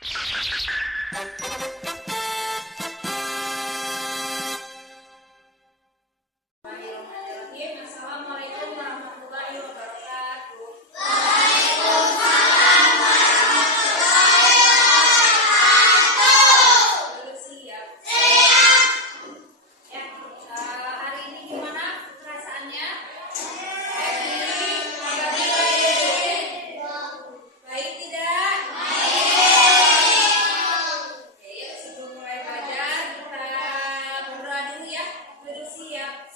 Assalamualaikum warahmatullahi wabarakatuh. Baru siap? Ya, hari ini gimana perasaannya? Happy? Baik tidak? Oke, sebelum mulai belajar kita berdoa dulu ya. Baru siap?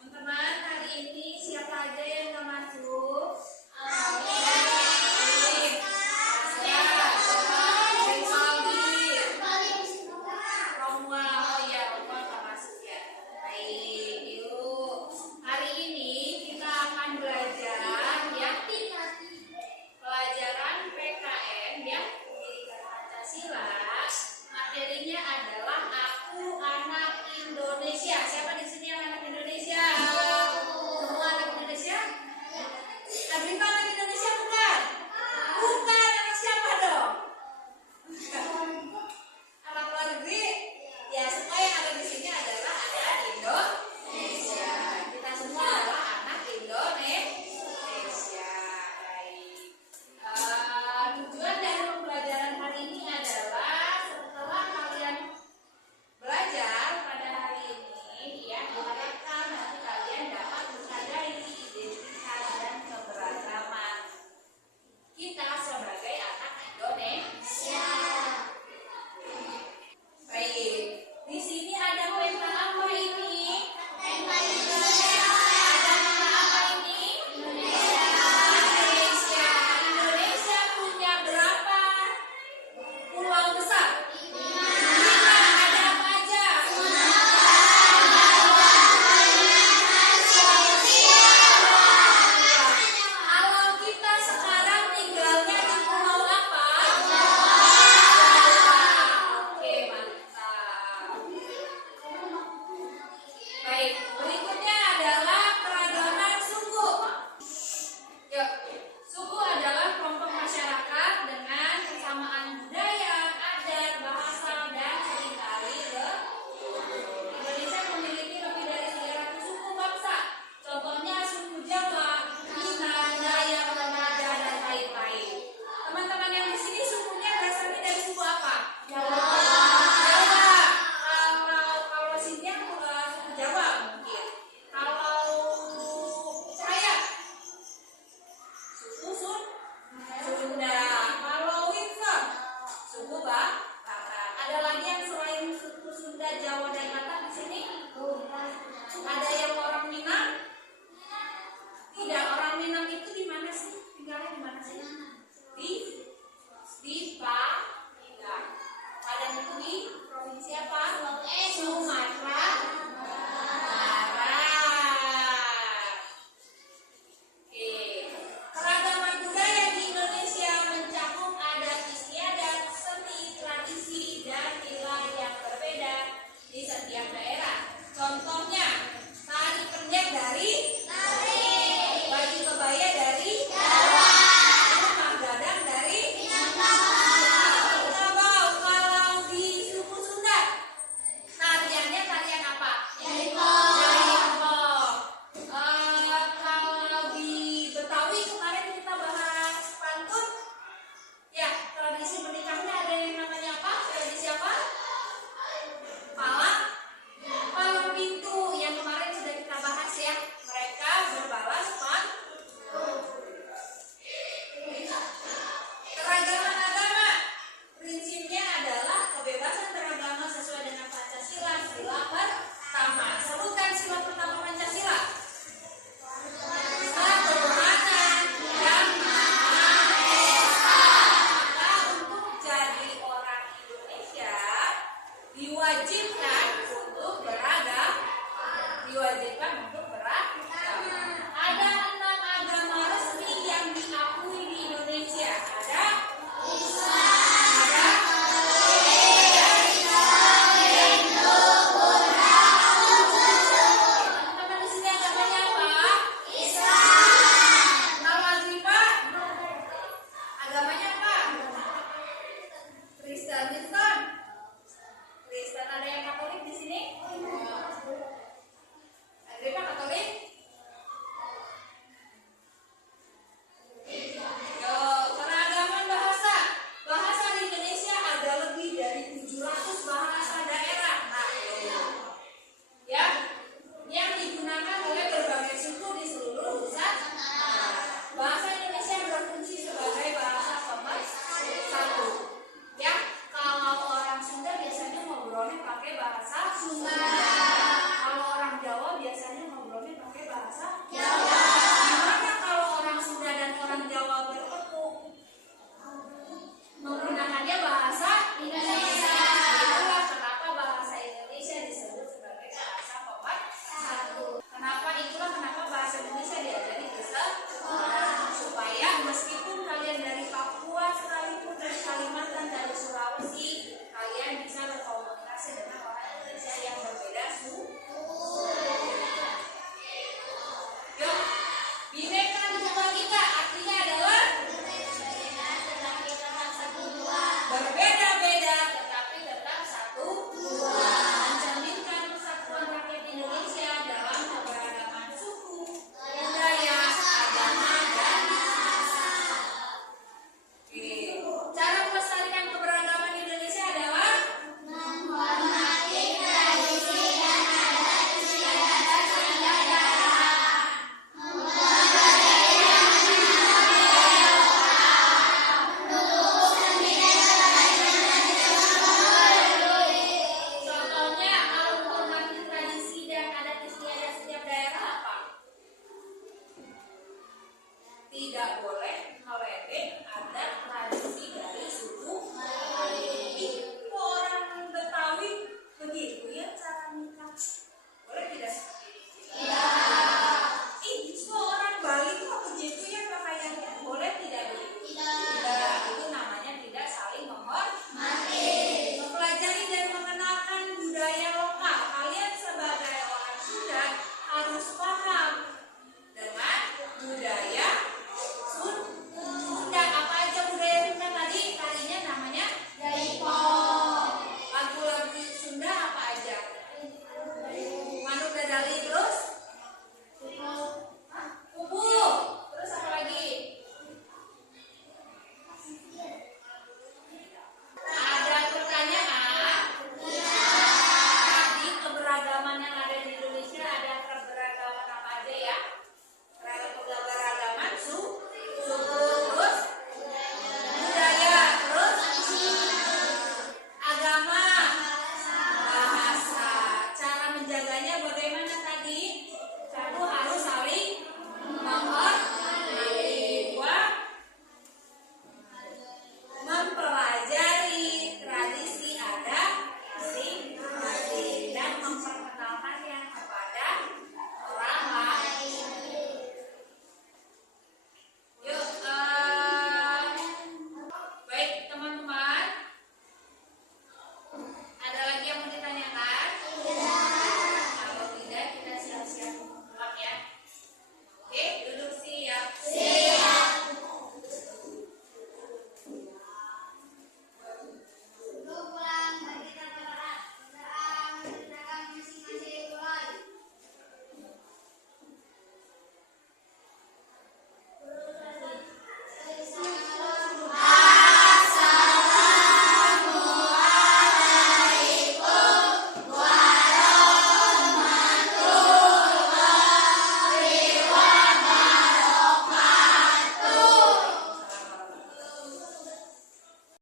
Teman-teman, hari ini siapa aja yang nggak masuk? Hari ini kita akan belajar ya pelajaran PKN ya Pendidikan Pancasila. Materinya adalah Aku Anak Indonesia. Siapa di sini yang anak Indonesia? Semua anak Indonesia? Agrippa anak Indonesia bukan? Bukan, anak siapa dong? Anak luar negeri? Ya, semua yang ada di sini adalah anak Indonesia. Kita semua adalah anak Indonesia. Baik. Tujuan dari pembelajaran hari ini adalah setelah kalian belajar pada hari ini, ya, diharapkan nanti kalian dapat menghargai identitas dan keberagaman kita sebagai anak Indonesia. Baik, di sini ada peta apa ini? Ada nama apa ini? Indonesia. Indonesia punya berapa pulau besar? 5. Ada apa aja? Kalau kita sekarang tinggalnya di pulau apa? Oke, mantap. Baik, berikutnya adalah keragaman suku. Yuk, suku adalah kelompok masyarakat dengan kesamaan budaya, adat, bahasa, dan seringkali Indonesia memiliki lebih dari 300 suku bangsa. Contohnya suku Jawa, Minang, Dayak, Toraja, dan lain-lain. Teman-teman yang di sini sukunya berasal dari suku apa? Jawa. Kalau Sintia suku Jawa mungkin. Kalau saya suku Sunda. Kalau Windsor suku Batak. Ada lagi yang selain suku Sunda, Jawa, dan